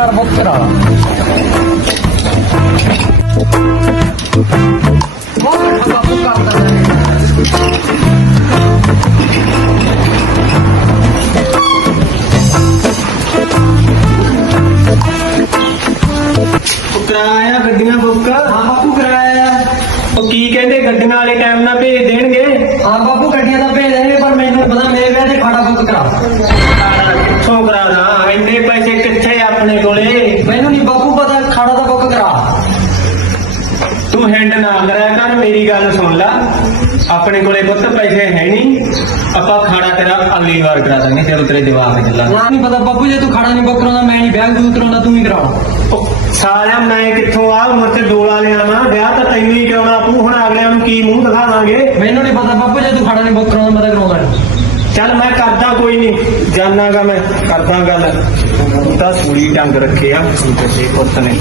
ਯਾਰ ਬੁੱਕ ਕਰਾ ਬਹੁਤ ਬਾਪੂ ਕਰਦਾ ਕਰਾਇਆ ਗੱਡੀਆਂ ਬੁੱਕ? ਹਾਂ ਬਾਪੂ ਕਰਾਇਆ। ਆ। ਉਹ ਕੀ ਕਹਿੰਦੇ ਗੱਡੀਆਂ ਵਾਲੇ ਟਾਈਮ ਨਾਲ ਭੇਜ ਦੇਣਗੇ? ਹਾਂ ਬਾਪੂ ਗੱਡੀਆਂ ਤਾਂ ਭੇਜ ਦੇਣਗੇ ਪਰ ਮੈਨੂੰ ਪਤਾ ਆਪਾਂ ਖਾਣਾ ਤੇਰਾ ਅਗਲੀ ਵਾਰ ਕਰਾ ਦਾਂਗੇ ਜਦੋਂ ਤੇਰੇ ਜਵਾਬ ਚੱਲਾਂ ਨਾ ਨਹੀਂ ਪਤਾ ਬਾਪੂ ਜੇ ਤੂੰ ਖਾਣਾ ਨਹੀਂ ਬੁੱਕ ਕਰਾਉਂਦਾ ਮੈਂ ਨਹੀਂ ਵਿਆਹ ਦੂਤ ਕਰਾਉਂਦਾ ਤੂੰ ਹੀ ਕਰਾ ਸਾਲਿਆ ਮੈਂ ਕਿੱਥੋਂ ਆ? ਉਮਰ ਤੇ ਡੋਲਾ ਲਿਆਵਾਂ ਵਿਆਹ ਤਾਂ ਤੈਨੂੰ ਹੀ ਕਰਾਉਣਾ ਤੂੰ ਹੁਣ ਅਗਲਿਆਂ ਨੂੰ ਕੀ ਮੂੰਹ ਦਿਖਾਵਾਂਗੇ ਮੈਨੂੰ ਨਹੀਂ ਪਤਾ ਬਾਪੂ ਜੇ ਤੂੰ ਖਾਣਾ ਨਹੀਂ ਬੁੱਕ ਕਰਾਉਂਦਾ ਮੈਂ ਤਾਂ ਕਰਾਉਂਦਾ। ਚੱਲ ਮੈਂ ਕਰਦਾ ਕੋਈ ਨਹੀਂ ਜਾਣਾਗਾ ਮੈਂ ਕਰਦਾ ਗੱਲ। ਤੂੰ ਤਾਂ ਸੂਰੀ ਡੰਗ ਰੱਖਿਆ ਤੇ ਪੁੱਤ ਨੇ।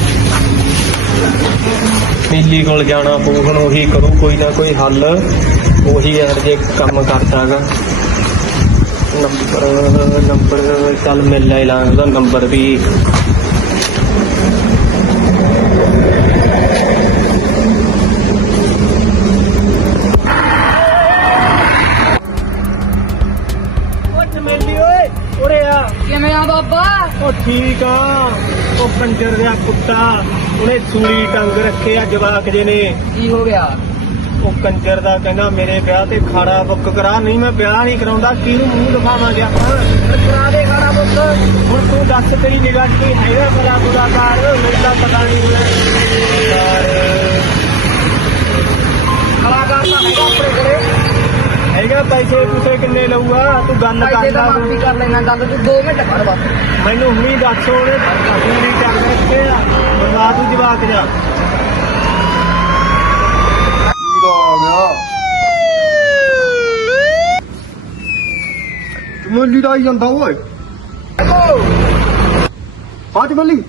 ਨੀਲੀ ਕੋਲ ਜਾਣਾ ਪਊ ਹੁਣ ਉਹੀ ਕਰੂ ਕੋਈ ਨਾ ਕੋਈ ਹੱਲ। ਉਹੀ ਯਾਰ ਜੇ ਕੰਮ ਕਰਦਾਗਾ। ਨੰਬਰ ਨੰਬਰ ਚੱਲ ਮਿਲ ਲੈ ਲਾਂ ਉਹਦਾ ਨੰਬਰ ਵੀ। ਉਹ ਚਮੇਲੀ ਓਏ ਉਰੇ ਆ। ਕਿਵੇਂ ਆ ਬਾਬਾ? ਉਹ ਠੀਕ ਆ। ਉਹ ਪੰਜਰ ਦਾ ਕੁੱਤਾ ਉਹਨੇ ਸੂਲੀ ਟੰਗ ਰੱਖੇ ਆ ਜਵਾਕ ਜੇ ਨੇ। ਕੀ ਹੋ ਗਿਆ? ਉਹ ਕੰਜਰ ਦਾ ਕਹਿੰਦਾ ਮੇਰੇ ਵਿਆਹ ਤੇ ਖਾੜਾ ਬੁੱਕ ਕਰਾ ਨਹੀਂ ਮੈਂ ਵਿਆਹ ਨਹੀਂ ਕਰਾਉਂਦਾ ਕਿਹਨੂੰ ਮੂੰਹ ਦਿਖਾਵਾਂਗੇ ਆਪਾਂ? ਕਰਾ ਦੇ ਖਾੜਾ ਬੁੱਕ। ਹੁਣ ਤੂੰ ਦੱਸ ਤੇਰੀ ਨਿਗਾਹ 'ਚ ਕੋਈ ਹੈਗਾ ਬੜਾ ਬੁਰਾ ਕਾਰ ਮੈਨੂੰ ਤਾਂ ਪਤਾ ਨਹੀਂ ਹੁਣ। ਕਲਾਕਾਰ ਤਾਂ ਹੈਗਾ ਆਪਣੇ ਕੋਲੇ। ਹੈਗਾ ਪੈਸੇ ਤੁਸੀਂ ਕਿੰਨੇ ਲਊਗਾ? ਤੂੰ ਗੱਲ ਪੈਸੇ ਤਾਂ ਕਰਦਾ ਮਾਫੀ ਕਰ ਲੈਣਾ ਗੱਲ ਤੂੰ 2 ਮਿੰਟ ਖੜ ਬਸ। ਮੈਨੂੰ ਹੁਣੀ ਦੱਸ ਉਹਨੇ ਸੂਲੀ ਟੰਗ ਰੱਖੇ ਆ। ਬਰਬਾਦ ਤੂੰ ਜਵਾਕ ਜਾ। ਮੱਲੀ ਦਾ ਹੀ ਜਾਂਦਾ, ਓਏ। ਅੱਜ ਮੱਲੀ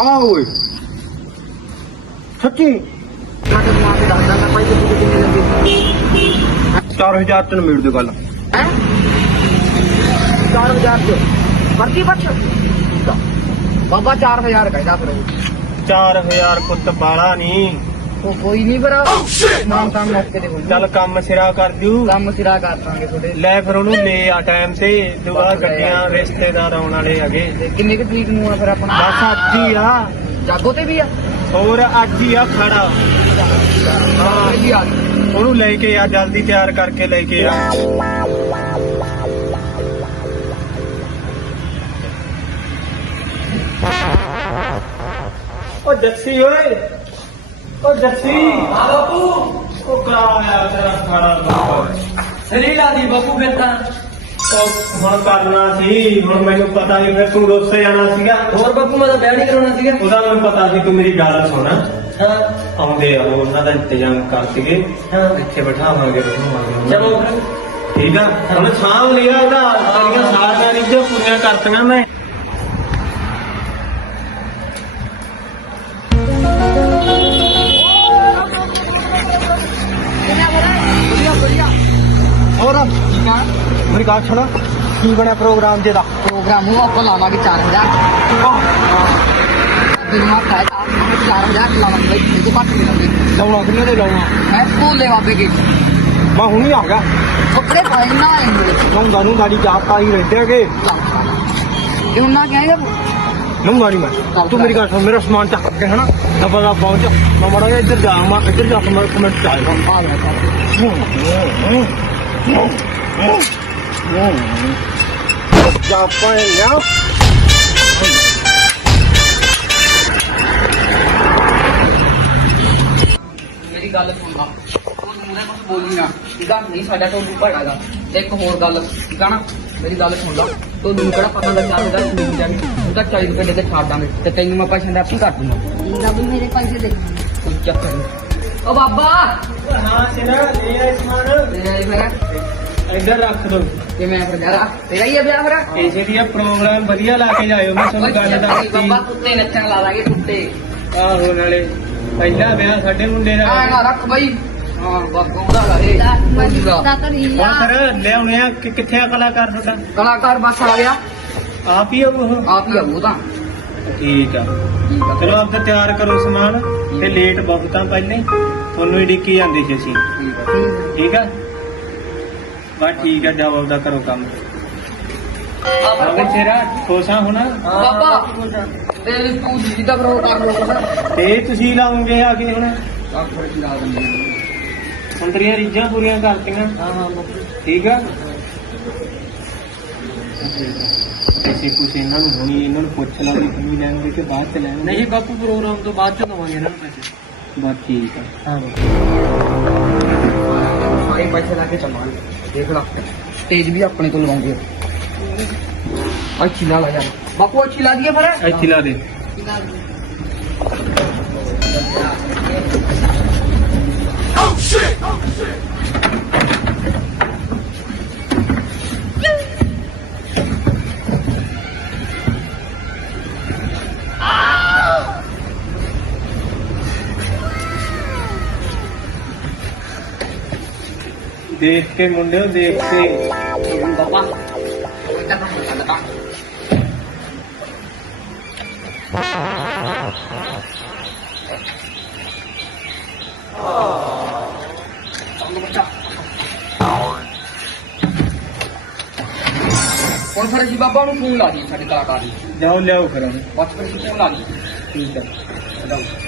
ਆ ਓਏ। ਸੱਚੀ। ਮੈਂ ਤੈਨੂੰ ਮਾਫੀ ਦੱਸਦਾ ਮੈਂ ਪੈਸੇ ਤੂੰ ਕਿੰਨੇ ਲੈਂਦੇ 4000 ਚ ਮਿਲ ਦੇ ਗੱਲ। ਹੈ? 4000 ਚ। ਵਰਤੀ ਬੱਚ ਬਾਬਾ 4000 ਕਹਿੰਦਾ ਫਿਰ। ਉਹ। 4000 ਪੁੱਤ ਬਾਲਾ ਨਹੀਂ। ਉਹ ਕੋਈ ਨਹੀਂ ਭਰਾ ਨਾਮ ਕੰਮ ਮੌਕੇ ਤੇ ਹੋਈ ਚੱਲ ਕੰਮ ਸਿਰਾ ਕਰ ਦਿਉ ਕੰਮ ਸਿਰਾ ਕਰ ਦਾਂਗੇ ਤੁਹਾਡੇ। ਲੈ ਫਿਰ ਉਹਨੂੰ ਲੈ ਆ ਟਾਈਮ ਤੇ। ਦੁਆ ਗੱਡੀਆਂ ਰਿਸ਼ਤੇਦਾਰ ਆਉਣ ਵਾਲੇ ਹੈਗੇ। ਤੇ ਕਿੰਨੇ ਕੁ ਤਰੀਕ ਨੂੰ ਆ ਫਿਰ ਆਪਣਾ? ਬਸ ਅੱਜ ਹੀ ਆ। ਜਾਗੋ ਤੇ ਵੀ ਆ। ਹੋਰ ਅੱਜ ਹੀ ਆ ਖਾੜਾ। ਹਾਂ ਇਹ ਵੀ ਆ। ਗਈ ਉਹਨੂੰ ਲੈ ਕੇ ਆ ਜਲਦੀ ਤਿਆਰ ਕਰਕੇ ਲੈ ਕੇ ਆ। ਓ ਜੱਸੀ ਓਏ ਓ ਜੱਸੀ। ਹਾਂ ਬਾਪੂ ਉਹ ਕਰਾਇਆ ਤੇਰਾ ਖਾੜਾ ਬਾਬਾ ਸਰੀ ਲਾ ਦੀ ਬਾਪੂ ਫਿਰ ਤਾਂ। ਉਹ ਹੁਣ ਕਰਨਾ ਸੀ ਹੁਣ ਮੈਨੂੰ ਪਤਾ ਨਹੀਂ ਫਿਰ ਤੂੰ ਰੋਸੇ ਜਾਣਾ ਸੀਗਾ। ਹੋਰ ਬਾਪੂ ਮੈਂ ਤਾਂ ਵਿਆਹ ਨਹੀਂ ਕਰਾਉਣਾ ਸੀਗਾ। ਉਹਦਾ ਮੈਨੂੰ ਪਤਾ ਸੀ ਤੂੰ ਮੇਰੀ ਗੱਲ ਸੁਣ। ਹਾਂ। ਆਉਂਦੇ ਆ ਉਹ ਉਹਨਾਂ ਦਾ ਇੰਤਜ਼ਾਮ ਕਰ ਸੀਗੇ ਹਾਂ। ਇੱਥੇ ਬਿਠਾਵਾਂਗੇ ਬਿਠਾਵਾਂਗੇ ਚਲੋ ਠੀਕ ਆ? ਹੁਣ ਸਾਂਭ ਲਿਆ ਉਹਦਾ। ਸਾਰੀਆਂ ਸਾਰੀਆਂ ਰੀਝਾਂ ਪੂਰੀਆਂ ਕਰਤੀਆਂ ਮੈਂ। ਹੋਰ ਠੀਕ ਆ। ਮੇਰੀ ਗੱਲ ਸੁਣ। ਕੀ ਬਣਿਆ ਪ੍ਰੋਗਰਾਮ ਜੇ ਦਾ? ਪ੍ਰੋਗਰਾਮ ਨੂੰ ਆਪਾਂ ਲਾਵਾਂਗੇ 4000 ਦਿਨ ਮਾ ਖਾਇਆ 4000 ਲਾਵਾਂਗੇ ਇਹ ਤੋਂ ਘੱਟ ਨਹੀਂ? ਲਾਉਣਾ ਕਿੰਨੇ ਦੇ ਲਾਉਣਾ? ਮੈਂ ਭੋਲੇ ਬਾਬੇ ਕੇ। ਮੈਂ ਹੁਣ ਹੀ ਆ ਗਿਆ। ਕੱਪੜੇ ਪਾਏ ਨਾ ਆਏ ਮੇਰੇ। ਨੰਗਾ ਨੂੰ ਨਾਲੀ ਜਾਪਤਾ ਹੀ ਰਹਿੰਦੇ ਹੈਗੇ। ਇਹ ਉਹਨਾਂ ਕਹੇਗਾ ਨੰਗਾ ਨਹੀਂ ਮੈਂ। ਤੂੰ ਮੇਰੀ ਗੱਲ ਸੁਣ ਮੇਰਾ ਸਮਾਨ ਚੱਕ ਕੇ ਹਨਾ ਦਬਾ ਦਾ ਪਹੁੰਚ। ਮੈਂ ਮੜਾ ਇੱਧਰ ਜਾ ਮੈਂ ਇੱਧਰ ਜਾ ਕੇ ਮੈਂ ਕਮੈਂਟ ਚਾਹੀਦਾ ਆ ਗਿਆ ਜਾ ਮੇਰੀ ਗੱਲ ਸੁਣ ਲਾ। ਤੂੰ ਮੂਰੇ ਕੁਝ ਬੋਲੀ ਨਾ ਆ ਨਹੀਂ ਸਾਡਾ ਤੋਂ ਭੜਾਗਾ ਤੇ ਇੱਕ ਹੋਰ ਗੱਲ ਠੀਕ ਆ ਨਾ? ਮੇਰੀ ਗੱਲ ਸੁਣ ਲਾ। ਤੂੰ ਨੂੰ ਕਿਹੜਾ ਪਤਾ ਲੱਗਾ ਹੁੰਦਾ ਤੂੰ ਤੂੰ ਤਾਂ 40 ਰੁਪਏ ਦੇ ਕੇ ਛੱਡ ਦਾਂਗੇ ਤੇ ਤੈਨੂੰ ਮੈਂ ਪੈਸੇ ਦਾ ਆਪੀ ਕਰ ਦੂੰਗਾ? ਵੀ ਮੇਰੇ ਪੈਸੇ ਦੇ ਕੋਈ ਚੱਕਰ ਨਹੀਂ ਓ ਬਾਬਾ। ਹਾਂ ਤੇਰਾ ਲੈ ਆ ਸਮਾਨ। ਤੇਰਾ ਇਹ ਮੇਰਾ। ਇੱਧਰ ਰੱਖ ਦੋ। ਕਿਵੇਂ ਫਿਰ ਯਾਰ ਤੇਰਾ ਹੀ ਆ ਵਿਆਹ ਫਿਰ ਕਿਸੇ ਦੀ ਪ੍ਰੋਗਰਾਮ ਵਧੀਆ ਲਾ ਕੇ ਜਾਇਓ ਮੈਂ ਤੁਹਾਨੂੰ ਗੱਲ ਦੱਸਦੀ ਬਾਬਾ ਕੁੱਤੇ ਨੱਚਣ ਲਾ ਲਾਂਗੇ ਕੁੱਤੇ। ਆਹੋ ਨਾਲੇ ਪਹਿਲਾ ਵਿਆਹ ਸਾਡੇ ਮੁੰਡੇ ਦਾ। ਆ ਨਾ ਰੱਖ ਬਈ। ਹਾਂ ਬਾਬਾ ਉਹਦਾ ਲਾ ਦੇ। ਹੁਣ ਫਿਰ ਲਿਆਉਣੇ ਆ। ਕਿ ਕਿੱਥੇ ਆ ਕਲਾਕਾਰ ਤੁਹਾਡਾ? ਕਲਾਕਾਰ ਬਸ ਆ ਗਿਆ। ਆਪ ਹੀ ਆ ਉਹ? ਆਪ ਹੀ ਆ ਉਹ ਤਾਂ। ਠੀਕ ਆ। ਠੀਕ ਆ ਚਲੋ ਆਪ ਤੇ ਤਿਆਰ ਕਰੋ ਸਮਾਨ ਤੇ ਲੇਟ ਬਹੁਤ ਪਹਿਲੇ। ਤੁਹਾਨੂੰ ਹੀ ਡਿੱਕੀ ਜਾਂਦੇ ਸੀ ਅਸੀਂ। ਠੀਕ ਆ? ਠੀਕ ਆ ਠੀਕ ਆ ਜਾਓ ਆਪਦਾ ਕਰੋ ਕੰਮ। ਅਗਰ ਤੇਰਾ ਖੋਸਾ ਹੋਣਾ? ਬਾਬਾ ਤੇ ਤੂੰ ਜਿੱਦਾਂ ਉਹ ਕਰ ਲੋ ਤੇ ਤੁਸੀਂ ਲਾਉਂਗੇ ਆ ਕੇ ਹੁਣ? ਆਹ ਫਿਰ ਕੀ ਲਾ ਦਿੰਦੇ ਰੀਝਾਂ ਪੂਰੀਆਂ ਕਰਤੀਆਂ। ਹਾਂ ਹਾਂ ਠੀਕ ਆ? ਪੈਸੇ ਪੂਸੇ ਇਹਨਾਂ ਨੂੰ ਹੋਣੀ ਇਹਨਾਂ ਨੂੰ ਪੁੱਛ ਲਾ ਵੀ ਕਿੰਨੀ ਲੈਣਗੇ ਕਿ ਬਾਅਦ ਚ ਲੈਣਗੇ ਨਹੀਂ ਬਾਪੂ ਪ੍ਰੋਗਰਾਮ ਤੋਂ ਬਾਅਦ ਚ ਦਵਾਂਗੇ ਇਹਨਾਂ ਨੂੰ ਪੈਸੇ। ਬਸ ਠੀਕ ਆ। ਹਾਂ ਸਾਰੇ ਪੈਸੇ ਲਾ ਕੇ ਚੱਲਾਂਗੇ। ਦੇਖ ਲਾ ਸਟੇਜ ਵੀ ਆਪਣੇ ਤੋਂ ਲਵਾਉਂਗੇ ਅੱਛੀ ਲਾ ਲਾ ਯਾਰ। ਬਾਪੂ ਅੱਛੀ ਲਾ ਦਈਏ ਫਿਰ। ਇੱਥੇ ਲਾ ਦੇ। ਦੇਖ ਕੇ ਮੁੰਡਿਓ ਦੇਖ ਕੇ। ਬਾਬਾ ਉਹਦਾ ਤਾਂ ਹੋ ਸਕਦਾ ਹੁਣ ਫਿਰ ਅਸੀਂ ਬਾਬਾ ਨੂੰ ਫੋਨ ਲਾ ਦੀ ਸਾਡੇ ਕਲਾਕਾਰ ਨੂੰ। ਜਾਓ ਲਿਆਓ ਫਿਰ ਉਹਨੂੰ। ਬਸ ਫਿਰ ਅਸੀਂ ਫੋਨ ਲਾ ਦੀ ਠੀਕ ਆ। ਉਹ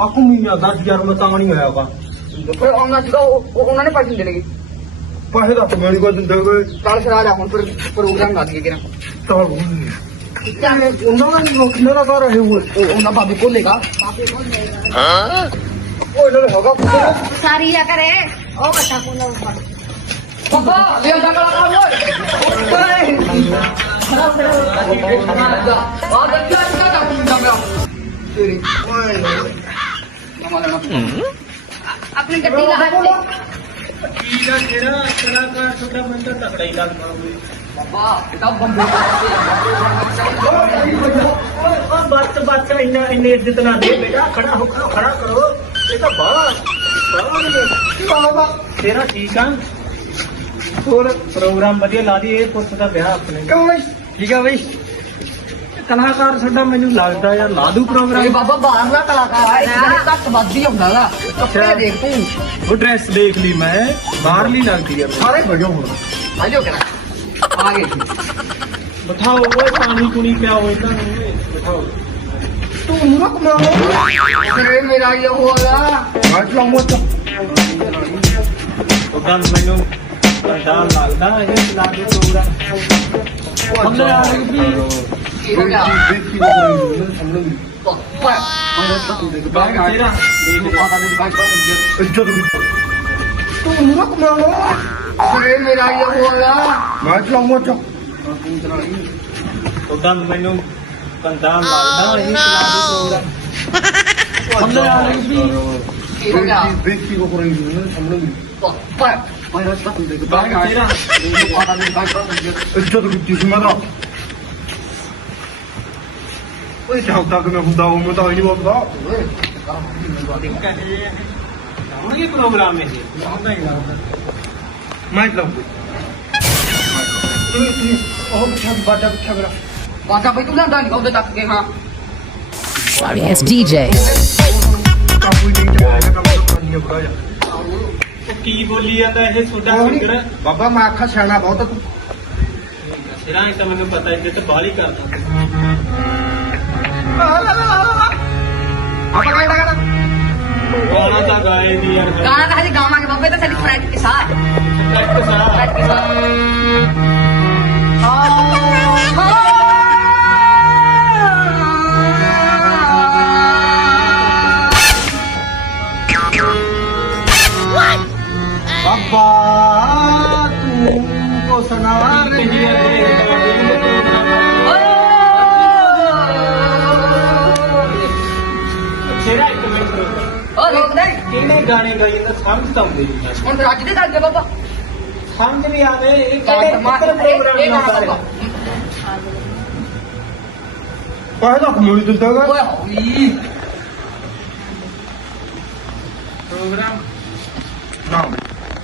ਆਕੂ ਮੀਆਂ 10000 ਮੈਂ ਤਾਂ ਨਹੀਂ ਆਇਆ ਕਾ ਫਿਰ ਉਹਨਾਂ ਸੀਗਾ ਉਹ ਉਹ- ਉਹਨਾਂ ਨੇ ਪੈਸੇ ਦੇਣਗੇ ਪੈਸੇ ਦਾ ਮੇਰੀ ਕੋਈ ਦਿੰਦੇ ਹੋਏ ਚੱਲ ਫਿਰ ਆ ਜਾ ਹੁਣ ਫਿਰ ਪ੍ਰੋਗਰਾਮ ਲਾ ਦਈਏ ਕਿਰਾ ਤਾਂ ਉਹਨਾਂ ਨੇ ਕਿੰਨੇ ਦਾ ਕਰ ਰਹੇ ਹੋਏ। ਉਹ ਉਹਨਾਂ ਬਾਬੂ ਕੋਲੇਗਾ ਉਹ ਇਹਨਾਂ ਨੇ ਹੈਗਾ। ਸਾਰੀ ਆ ਕਰੇ ਉਹ ਬੱਚਾ ਕੋਲ ਨਾ ਉੱਪਰ ਬਾਬਾ ਲੈ ਜਾ ਕਲਾ ਕਰ ਓਏ। ਆ ਦੇਖਿਆ ਇੰਨਾ ਦਾ ਮੁੰਡਾ ਮੇਰਾ ਤੇਰੀ ਓਏ। ਲੈਣਾ ਆਪਣੀ ਗੱਡੀ ਲਾ ਕੇ। ਠੀਕ ਆ ਜਿਹੜਾ ਕਲਾਕਾਰ ਤੁਹਾਡਾ ਤਾਂ ਤਕੜਾ ਹੀ ਲੱਗਦਾ ਹੋਵੇ। ਬਾਬਾ ਇਹਦਾ ਬੰਦੇ ਓ ਬੱਚ ਬੱਚ ਇੰਨਾ ਇੰਨੀ ਇੱਜ਼ਤ ਨਾ ਦੇ ਬੇਟਾ। ਖੜਾ ਹੋ ਖੜਾ ਖੜਾ ਕਰੋ। ਇਹ ਤਾਂ ਬਾਹਰ ਬਾਹਰ ਤੇਰਾ ਠੀਕ ਆ। ਹੋਰ ਪ੍ਰੋਗਰਾਮ ਵਧੀਆ ਲਾ ਦੀ ਇਹ ਪੁੱਤ ਦਾ ਵਿਆਹ ਆਪਣੇ ਕਿਉਂ ਬਈ? ਠੀਕ ਆ ਬਈ? ਕਲਾਕਾਰ ਸਾਡਾ ਮੈਨੂੰ ਲੱਗਦਾ ਯਾਰ ਲਾ ਦੂ ਇਹ ਪ੍ਰੋਗਰਾਮ ਬਾਬਾ ਬਾਹਰਲਾ ਕਲਾਕਾਰ ਆ ਬਾਰੇ ਘੱਟ ਵੱਧ ਹੀ ਹੁੰਦਾ ਦਾ ਕੱਪੜੇ ਦੇਖ ਤੂੰ। ਉਹ ਡਰੈਸ ਦੇਖ ਲਈ ਮੈਂ ਬਾਹਰਲੀ ਲੱਗਦੀ ਆ। ਸਾਰੇ ਵਜੋ ਹੁਣ। ਆਜੋ ਕਰਾ। ਆ ਗਏ ਜੀ। ਬਿਠਾਓ ਓਏ ਪਾਣੀ ਪੁਣੀ ਪਿਆਓ ਇਹਨਾਂ ਨੂੰ। ਓਏ, ਬਿਠਾਓ। ਤੂੰ ਮੁਰਕ ਮਾਰੋ ਤੇਰੇ ਮੇਰਾ ਇਹ ਹੋਗਾ ਮੈਂ ਚਲਾਉਂਗਾ ਤਾਂ ਉਦਾਂ ਮੈਨੂੰ ਪਤਾ ਲੱਗਦਾ ਇਹ ਲਾ ਦੇ ਪ੍ਰੋਗਰਾਮ ਹਮਲੇ ਆ ਗਏ ਵੀ ਕੀ ਹੋ ਗਿਆ ਦੇਖੀ ਉਹ ਸਾਹਮਣੇ ਪਾਪਾ ਉਹਨੇ ਤਾਂ ਤੂੰ ਦੇਖ ਬਾਹਰ ਆ ਤੇਰਾ ਦੇਖ ਮਾਤਾ ਦੇ ਬਾਈ ਪਰ ਇੱਜ਼ਤ ਵੀ ਤੂੰ ਮੁਰਕ ਮਾਰੋ ਤੇਰੇ ਮੇਰਾ ਇਹ ਹੋਗਾ ਮੈਂ ਚਲਾਉਂਗਾ ਤਾਂ ਉਦਾਂ ਮੈਨੂੰ ਕੰਦਾ ਲੱਗਦਾ ਇਹ ਲਾ ਦੇ ਪ੍ਰੋਗਰਾਮ ਹਮਲੇ ਆ ਗਏ ਵੀ ਕੀ ਹੋ ਗਿਆ ਦੇਖੀ ਉਹ ਸਾਹਮਣੇ ਪਾਪਾ ਉਹਨੇ ਤਾਂ ਤੂੰ ਦੇਖ ਬਾਹਰ ਆ ਤੇਰਾ ਦੇਖ ਮਾਤਾ ਦੇ ਬਾਈ ਪਰ ਇੱਜ਼ਤ ਕੀਤੀ ਸੀ ਮੈਂ ਤਾਂ ਓਏ ਜਦ ਤੱਕ ਮੈਂ ਹੁੰਦਾ ਉਹ ਮੈਂ ਤਾਂ ਹੀ ਨਹੀਂ ਬੋਲਦਾ ਹੋਣਗੇ ਪ੍ਰੋਗਰਾਮ ਇਹ ਮੈਂ ਚਲਾਉਂਗਾ ਉਹ ਪਿੱਛਾ ਬਾਜਾ ਪਿੱਛਾ ਮੇਰਾ ਬਾਕਾ ਬਈ ਤੂੰ ਨਾ ਨਹੀਂ ਉਹਦੇ ਤੱਕ ਕੇ ਹਾਂ Sorry, it's DJ. ਨਹੀਂ ਬੁਰਾ ਜਾ। ਉਹ ਕੀ ਬੋਲੀ ਜਾਂਦਾ ਇਹ ਛੋਟਾ ਫਿਕਰ ਬਾਬਾ ਮੈਂ ਆਖਾ ਸਿਆਣਾ ਬਹੁਤ ਆ ਤੂੰ। ਸਿਰਾਂ ਤਾਂ ਮੈਨੂੰ ਪਤਾ ਹੈ ਤੇ ਬਾਲੀ ਕਰਦਾ। ਆਪਾਂ ਕਿਹੜਾ ਕਰਾਂ ਗਾਣਾ। ਤਾਂ ਗਾਏ ਨਹੀਂ ਯਾਰ ਗਾਣਾ। ਤਾਂ ਹਜੇ ਗਾਵਾਂਗੇ ਬਾਬੇ ਤਾਂ ਸਾਡੀ ਪ੍ਰੈਕਟਿਸ ਆ। ਇੱਕ ਸਾਹ ਪ੍ਰੈਕਟਿਸ ਆ। ਕਿਹਨੇ ਗਾਣੇ ਗਾਈ ਤਾਂ ਸਮਝ ਤਾਂ ਆਉਂਦੀ ਨਹੀਂ ਹੁਣ ਅੱਜ ਦੇ ਦੱਸ ਦੇ ਬਾਬਾ। ਸਮਝ ਨਹੀਂ ਆਵੇ ਇਹ ਕਿਹੜੇ ਕਿਹੜੇ ਪ੍ਰੋਗਰਾਮ ਇਹ ਗਾਣਾ ਕਰ ਬਾਬਾ। ਪਹਿਲਾਂ ਕਮੂਲੀ ਦਿੰਦਾ ਗਾ। ਓਏ ਹੋਈ। ਪ੍ਰੋਗਰਾਮ ਨਾ।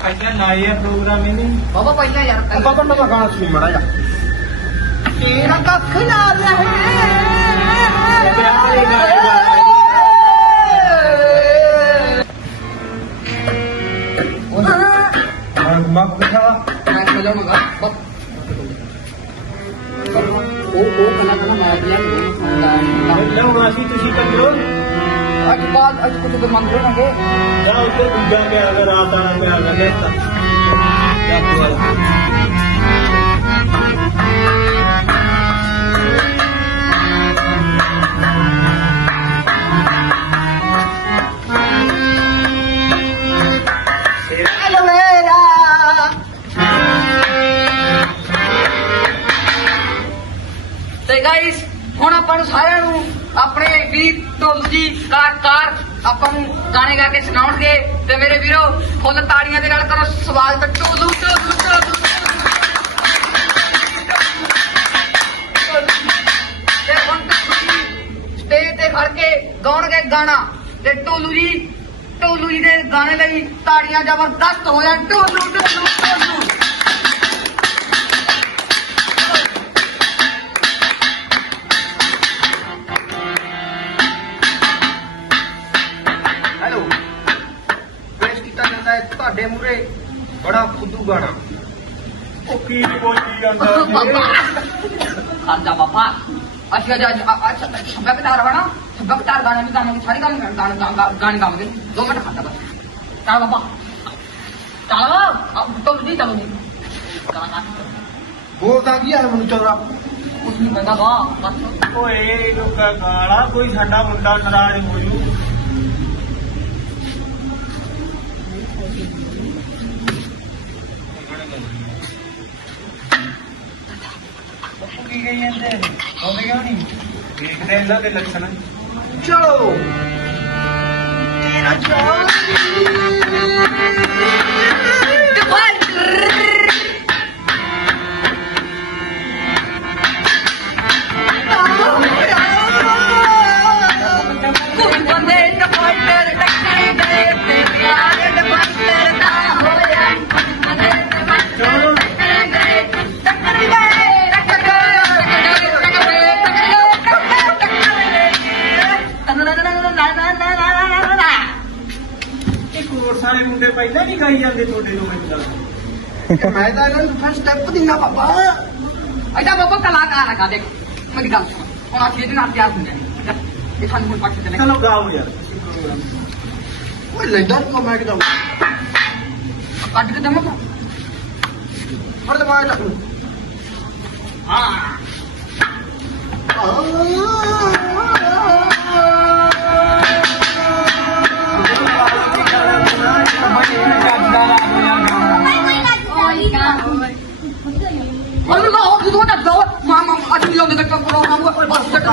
ਅੱਛਾ ਲਾਇਆ ਪ੍ਰੋਗਰਾਮ ਇਹਨੇ ਬਾਬਾ ਪਹਿਲਾਂ ਯਾਰ ਬਾਬਾ ਨਵਾਂ ਗਾਣਾ ਸੁਣੀ ਮੜਾ ਜਾ ਤੇਰਾ ਕੱਖ ਨਾ ਰਹੇ। ਵਿਆਹ ਦੇ ਗਾਣੇ ਗਾਏ। ਮੈਂ ਉਹ ਉਹ ਕਨਾ ਕਨਾ ਮਾਰ ਦਿਆ ਮੈਨੂੰ ਲਓ ਅਸੀਂ ਤੁਸੀਂ ਕੱਢੋ ਅੱਜ ਬਾਅਦ ਅੱਜ ਕੁਝ ਤੇ ਮੰਗ ਰਹੇ ਜਾ ਉੱਤੇ ਦੂਜਾ ਪਿਆ ਅਗਰ ਰਾਤ ਆਣਾ ਪਿਆ ਅਗਰ ਨੇਤਾ ਜਾ ਤੇ ਗਾਇਸ ਹੁਣ ਆਪਾਂ ਨੂੰ ਸਾਰਿਆਂ ਨੂੰ ਆਪਣੇ ਵੀਰ ਢੋਲ ਜੀ ਕਲਾਕਾਰ ਆਪਾਂ ਨੂੰ ਗਾਣੇ ਗਾ ਕੇ ਸੁਣਾਉਣਗੇ। ਤੇ ਮੇਰੇ ਵੀਰੋ, ਫੁੱਲ ਤਾੜੀਆਂ ਦੇ ਨਾਲ ਕਰੋ ਸਵਾਗਤ। ਢੋਲੂ ਢੋਲੂ ਢੋਲੂ ਤੇ ਹੁਣ ਤੁਸੀਂ ਸਟੇਜ ਤੇ ਖੜ ਕੇ ਗਾਉਣਗੇ ਗਾਣਾ। ਤੇ ਢੋਲੂ ਜੀ ਢੋਲੂ ਜੀ ਦੇ ਗਾਣੇ ਲਈ ਤਾੜੀਆਂ ਜ਼ਬਰਦਸਤ ਹੋਇਆ ਜਾਣ। ਢੋਲੂ ਢੋਲੂ। ਜਾਂਦਾ ਹੈ ਤੁਹਾਡੇ ਮੂਰੇ ਬੜਾ ਫੁੱਦੂ ਗਾਣਾ। ਉਹ ਕੀ ਬੋਲੀ ਜਾਂਦਾ ਖਾਂਦਾ ਬਾਪਾ ਅਸੀਂ ਅੱਜ ਅੱਜ ਅੱਛਾ ਸੱਭਿਆਚਾਰ ਵਾ ਨਾ। ਸੱਭਿਆਚਾਰ ਗਾਣੇ ਵੀ ਗਾਵਾਂਗੇ ਸਾਰੇ ਗਾਣੇ ਗਾਣੇ ਗਾਣੇ ਗਾਣੇ ਗਾਵਾਂਗੇ। ਦੋ ਮਿੰਟ ਖਾਂਦਾ ਬਸ ਚੱਲ ਬਾਪਾ ਚੱਲ ਆ ਤੋਂ ਨਹੀਂ ਚਲੋ ਜੀ ਗਾਣਾ ਬੋਲਦਾ ਕੀ ਹੈ ਮੈਨੂੰ ਚੌਰਾ ਕੁਝ ਨਹੀਂ ਕਹਿੰਦਾ ਵਾ ਬਸ ਓਏ ਲੋਕਾ ਗਾਲਾ ਕੋਈ ਸਾਡਾ ਮੁੰਡਾ ਨਾਰਾਜ਼ ਹੋ ਜੂ। ਗਈ ਜਾਂਦੇ ਆਉਂਦੇ ਕਿਉਂ ਨਹੀਂ ਦੇਖਦੇ ਇਹਨਾਂ ਦੇ ਲੱਛਣ ਚਲੋ ਕੋਈ ਲੱਗਦਾ ਮੈਂ ਤਾਂ ਇਹਨਾਂ ਨੂੰ ਫਸਟ ਸਟੈਪ ਦਿੰਦਾ ਪਾਪਾ ਐਡਾ ਬਾਬਾ ਕਲਾਕਾਰ ਹੈਗਾ ਦੇਖ ਮੇਰੀ ਗੱਲ ਸੁਣ। ਹੁਣ ਅਸੀਂ ਇਹਦੇ ਨਾਲ ਤਿਆਰ ਹੁੰਦੇ ਨੇ ਇਹ ਸਾਨੂੰ ਹੁਣ ਪੱਟ ਤੇ ਚਲੋ ਗਾਓ ਯਾਰ। ਓਏ ਲੈਂਦਾ ਕੋ ਮੈਂ ਕਿਦਾਂ ਕੱਢ ਕੇ ਦਮਾ ਫੜ ਰੱਖ। ਹਾਂ। ਅਰੇ ਤੱਕ ਪ੍ਰੋਗਰਾਮ ਹੋਇਆ ਬਸ ਚੱਕ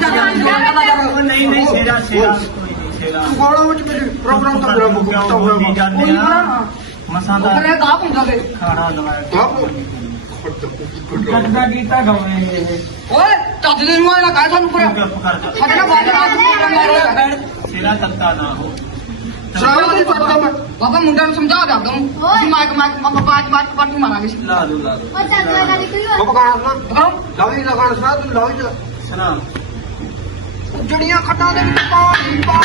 ਜਾ ਨਹੀਂ ਨਹੀਂ ਸੇਰਾ ਸੇਰਾ ਕੋਈ ਨਹੀਂ ਸੇਰਾ ਗੋਲਾ ਵਿੱਚ ਮੇਰੇ ਪ੍ਰੋਗਰਾਮ ਤਾਂ ਮੇਰਾ ਮੁੱਕ ਕਿਉਂ ਕੀਤਾ ਬੋਲੀ ਹੋਇਆ ਜਾਂਦੇ ਆ? ਮਸਾਂ ਦਾ ਉਹਨੇ ਕਹਾ ਪੁੰਦਾ ਦੇ ਖਾਣਾ ਦਵਾਇਆ ਕੱਟਦਾ ਕੀਤਾ ਗਾਉਣੇ ਇਹ? ਓਏ ਤੱਜ ਦੇ ਨੂੰ ਨਾ ਕਹਿ ਸਾਨੂੰ ਪਰ। ਸਾਡੇ ਨਾਲ ਬਾਤ ਨਾ ਸੇਰਾ ਤੱਤਾ ਨਾ ਹੋ। ਸਾਰਾ ਦੀ ਪੜਦਾ ਮੈਂ ਬਾਬਾ ਮੁੰਡਾ ਨੂੰ ਸਮਝਾ ਦੂੰ ਅਸੀਂ ਮਾਈਕ ਮਾਈਕ ਮਾਈਕ ਬਾਜ ਬਾਜ ਪੱਟ ਮਾਰਾਂਗੇ ਲਾ ਦੋ ਲਾ ਦੋ ਬਾਪ ਗਾਣਾ ਨਾ ਲਾਵੀ ਲਗਾਣ ਸਾਰਾ ਤੂੰ ਲਾਵੀ ਚ ਸੁਣਾ ਜੜੀਆਂ ਖੱਟਾਂ ਦੇ ਵਿੱਚ ਪਾਣੀ ਪਾ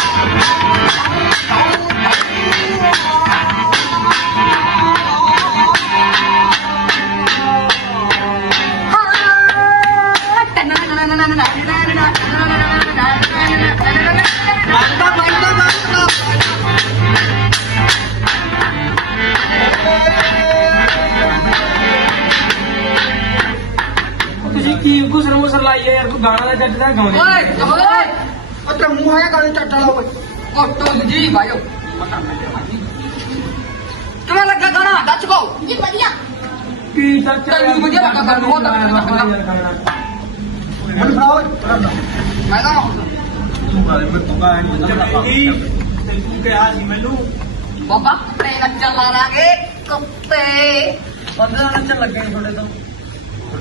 ਗਾਣਾ ਦਾ ਜੱਜ ਦਾ ਗਾਉਂਦੇ ਓਏ ਓਏ ਅੱਛਾ ਮੂੰਹ ਆਇਆ ਗਾਣੇ ਚੱਟ ਲਾ ਓਏ। ਕੋਟੋ ਜੀ ਭਾਈਓ। ਕਿਵੇਂ ਲੱਗਾ ਗਾਣਾ? ਦੱਸ ਕੋ। ਜੀ ਵਧੀਆ। ਕੀ ਚਾਚਾ ਤੈਨੂੰ ਵਧੀਆ ਲੱਗਾ ਕਰ ਬਹੁਤ ਲੱਗਾ। ਮੈਨੂੰ ਫੜਾਓ ਮੈਂ ਤਾਂ ਤੂੰ ਬਾਰੇ ਮੈਂ ਤੂੰ ਕਹਾਂ ਨਹੀਂ ਤੈਨੂੰ ਕਿਹਾ ਸੀ ਮੈਨੂੰ। ਬਾਬਾ ਤੇ ਨੱਚਣ ਲਾਗੇ ਕੁੱਤੇ। ਬੰਦਾ ਨੱਚਣ ਲੱਗੇ ਨੇ ਤੁਹਾਡੇ ਤੋਂ।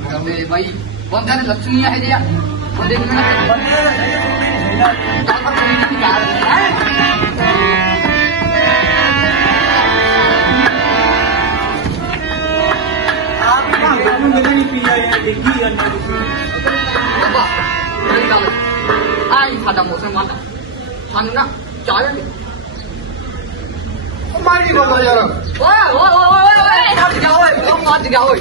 ਕਹਿੰਦੇ ਬਾਈ ਬੰਦਿਆਂ ਦੇ ਲੱਛਣ ਇਹੋ ਜਿਹੇ ਆ ਬੰਦੇ ਨੂੰ ਨਾ ਬੰਦੇ ਦਾ ਸਹੀ ਨਹੀਂ ਤਾਂ ਪਰ ਕੋਈ